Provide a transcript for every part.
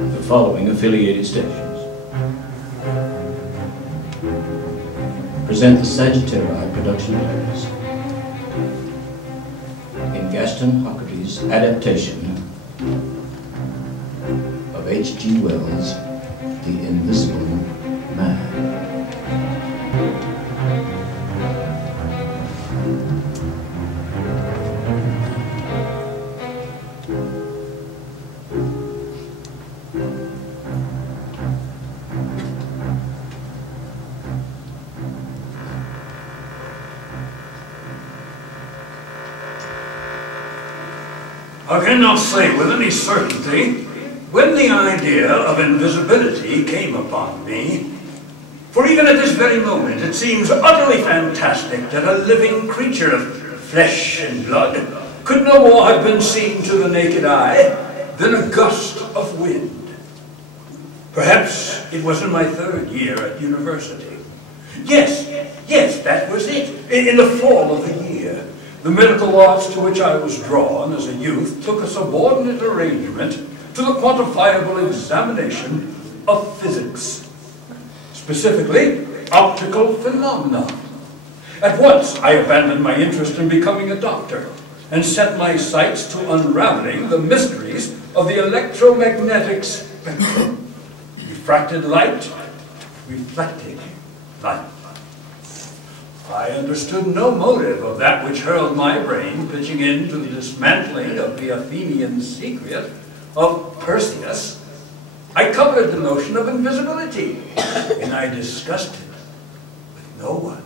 The following affiliated stations present the Sagittari production players in Gaston Huckabay's adaptation of H.G. Wells' The Invisible Man. I cannot say with any certainty when the idea of invisibility came upon me, for even at this very moment it seems utterly fantastic that a living creature of flesh and blood could no more have been seen to the naked eye than a gust of wind. Perhaps it was in my 3rd year at university. Yes, that was it. In the fall of the year, the medical arts to which I was drawn as a youth took a subordinate arrangement to the quantifiable examination of physics, specifically optical phenomena. At once, I abandoned my interest in becoming a doctor and set my sights to unraveling the mysteries of the electromagnetic spectrum. Refracted light, reflected light. I understood no motive of that which hurled my brain pitching into the dismantling of the Athenian secret of Perseus. I covered the notion of invisibility, and I discussed it with no one.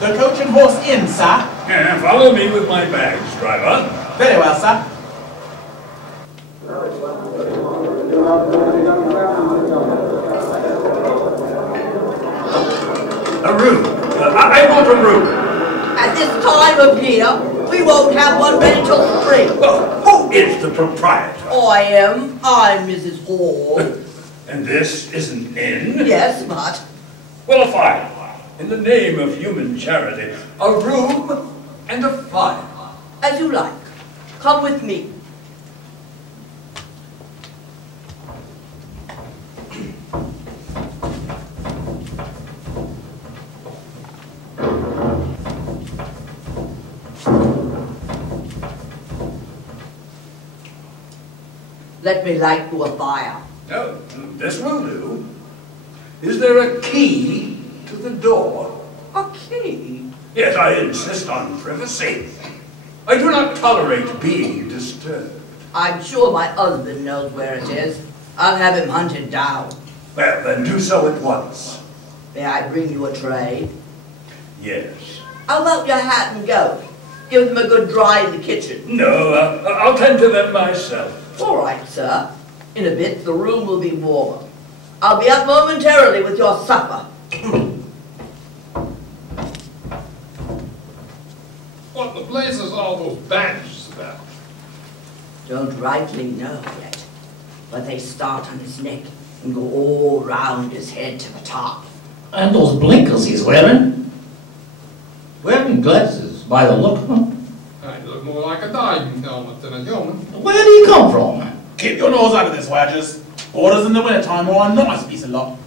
The coach and horse in, sir. Yeah, follow me with my bags, driver. Very well, sir. A room. I want a room. At this time of year, we won't have one ready till spring. Well, who is the proprietor? I am. I'm Mrs. Hall. And this is an inn? Yes, but... Well, a fire. In the name of human charity, a room and a fire. As you like. Come with me. Let me light you a fire. Oh, this will do. Is there a key to the door? A key? Yes, I insist on privacy. I do not tolerate being disturbed. I'm sure my husband knows where it is. I'll have him hunted down. Well, then do so at once. May I bring you a tray? Yes. How about your hat and coat? Give them a good dry in the kitchen. No, I'll tend to them myself. All right, sir. In a bit, the room will be warmer. I'll be up momentarily with your supper. What the blazes all those bandages about? Don't rightly know yet, but they start on his neck and go all round his head to the top. And those blinkers he's wearing? Wearing glasses by the look of them. They look more like a diving helmet than a human. Where do you come from? Keep your nose out of this, Wedges. Orders in the wintertime are a nice piece of luck.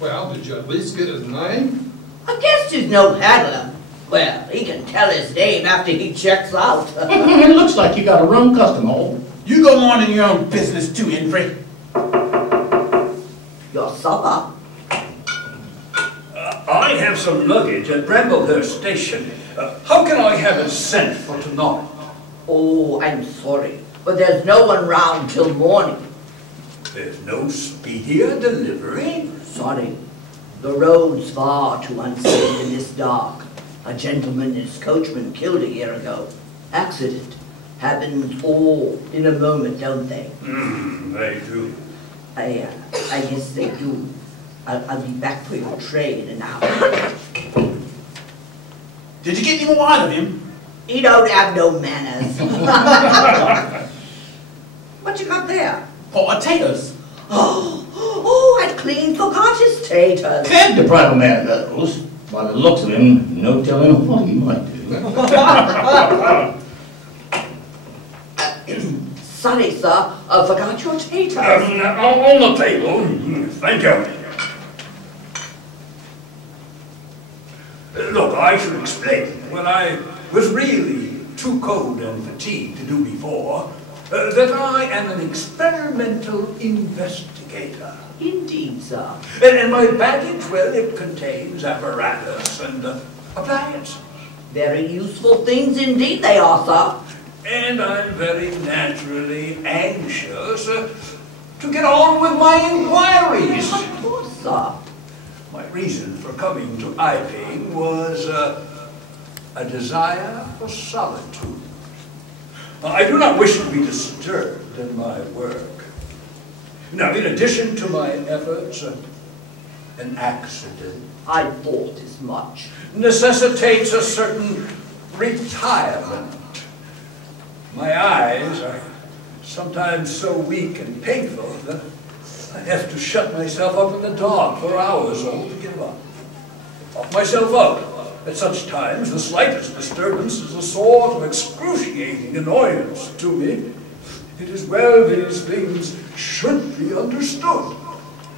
Well, did you at least get his name? I guess he's no paddler. Well, he can tell his name after he checks out. It looks like you got a rum customer. You go on in your own business too, Elfriede. Your supper? I have some luggage at Bramblehurst Station. How can I have it sent for tonight? Oh, I'm sorry, but there's no one round till morning. There's no speedier delivery? Sorry. The road's far too unsafe in this dark. A gentleman and his coachman killed a year ago. Accident. Happens all in a moment, don't they? They do. I guess they do. I'll be back for your tray in an hour. Did you get any more out of him? He don't have no manners. What you got there? Potatoes. Oh, I'd clean forgot his taters. Can't deprive a man of those. By the looks of him, no telling what he might do. Sorry, sir, I forgot your taters. On the table. Thank you. Look, I should explain. When I was really too cold and fatigued to do before, that I am an experimental investigator. Indeed, sir. And my baggage, well, it contains apparatus and appliances. Very useful things indeed they are, sir. And I'm very naturally anxious to get on with my inquiries. Of course, sir. My reason for coming to Iping was a desire for solitude. I do not wish to be disturbed in my work. Now, in addition to my efforts, an accident I thought as much. necessitates a certain retirement. My eyes are sometimes so weak and painful that I have to shut myself up in the dark for hours altogether. Lock myself up. At such times, the slightest disturbance is a sort of excruciating annoyance to me. It is well these things should be understood.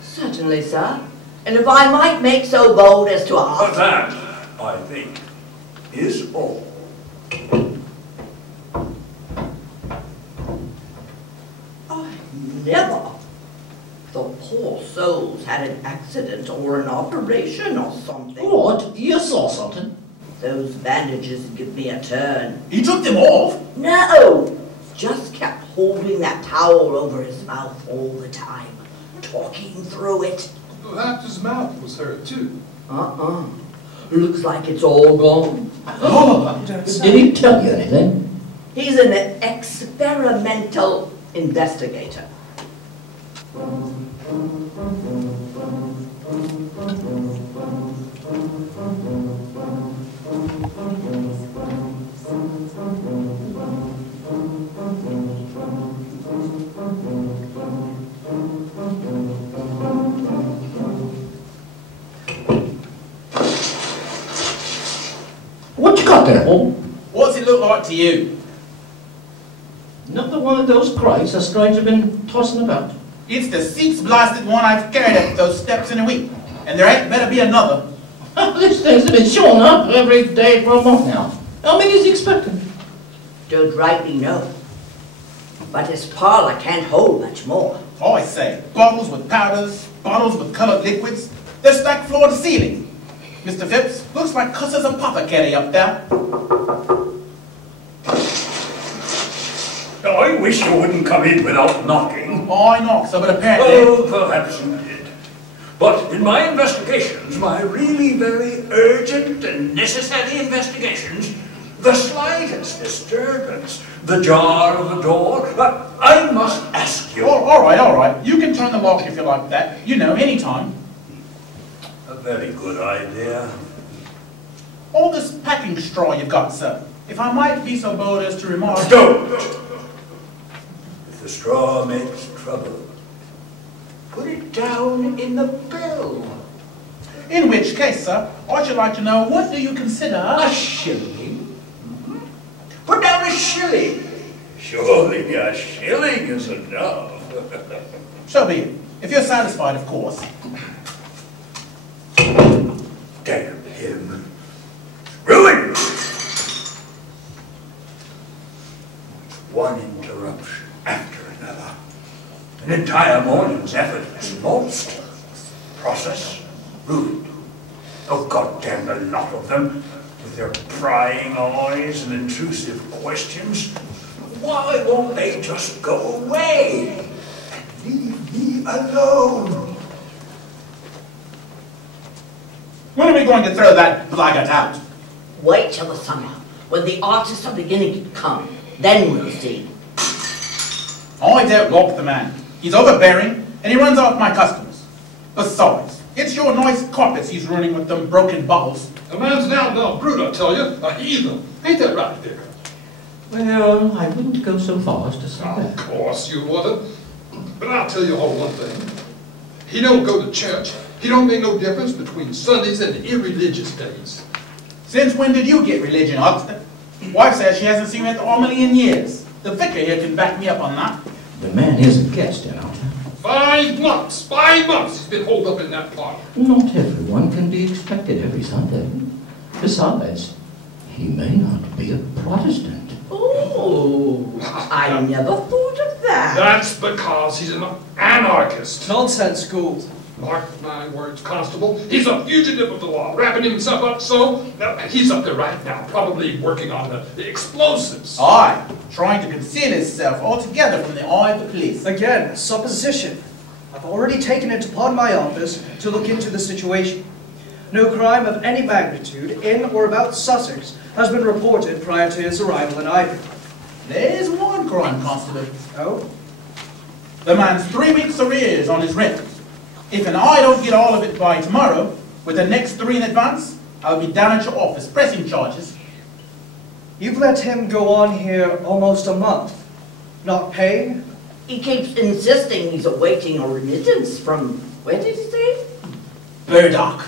Certainly, sir. And if I might make so bold as to But ask... that, I think, is all. I never. The poor souls had an accident or an operation or something. What? You saw something? Those bandages give me a turn. He took them off. No! Just kept holding that towel over his mouth all the time, talking through it. Perhaps his mouth was hurt too. Looks like it's all gone. Did he tell you anything? He's an experimental investigator. What you got there, Holmes? What's it look like to you? Another one of those Christs a stranger been tossing about. It's the sixth blasted one I've carried up those steps in a week. And there ain't better be another. These things have been showing up every day for a month now. How many is he expecting? Don't rightly know. But his parlor can't hold much more. Oh, I say, bottles with powders, bottles with colored liquids. They're stacked floor to ceiling. Mr. Phipps, looks like Cusser's apothecary up there. I wish you wouldn't come in without knocking. Oh, I knocked, sir, but apparently... Oh, perhaps you did. But in my investigations, my really very urgent and necessary investigations, the slightest disturbance, the jar of a door, I must ask you. Oh, all right. You can turn the lock if you like that. You know, anytime. A very good idea. All this packing straw you've got, sir. If I might be so bold as to remark... Don't! If the straw makes trouble, put it down in the bill. In which case, sir, I should like to know, what do you consider... A shilling? Put down a shilling. Surely a shilling is enough. So be it. If you're satisfied, of course. Damn him. Ruined! One interruption after another. An entire morning's effort is lost. Process ruined. Oh, goddamn the lot of them, with their prying eyes and intrusive questions. Why won't they just go away and leave me alone? When are we going to throw that blackguard out? Wait till the summer, when the artists are beginning to come. Then we'll see. I don't like the man. He's overbearing, and he runs off my customers. Besides, it's your nice carpets he's ruining with them broken bottles. The man's an outlaw brute, I tell you. A heathen. Ain't that right, Dick? Well, I wouldn't go so far as to say Of that. course you wouldn't. But I'll tell you all one thing. He don't go to church. He don't make no difference between Sundays and irreligious days. Since when did you get religion, Huckster? Wife says she hasn't seen you at the Armory in years. The vicar here can back me up on that. The man is a guest in our town. 5 months. 5 months he's been holed up in that parlor. Not everyone can be expected every Sunday. Besides, he may not be a Protestant. Oh, I never thought of that. That's because he's an anarchist. Nonsense, Gould. Mark my words, Constable. He's a fugitive of the law, wrapping himself up so. Now, he's up there right now, probably working on the explosives. Aye, trying to conceal himself altogether from the eye of the police. Again, supposition. I've already taken it upon my office to look into the situation. No crime of any magnitude in or about Sussex has been reported prior to his arrival in Ivy. There's one crime, Constable. Oh? The man's 3 weeks' arrears on his rent. If and I don't get all of it by tomorrow, with the next 3 in advance, I'll be down at your office pressing charges. You've let him go on here almost a month, not paying? He keeps insisting he's awaiting a remittance from, where did he say? Burdock.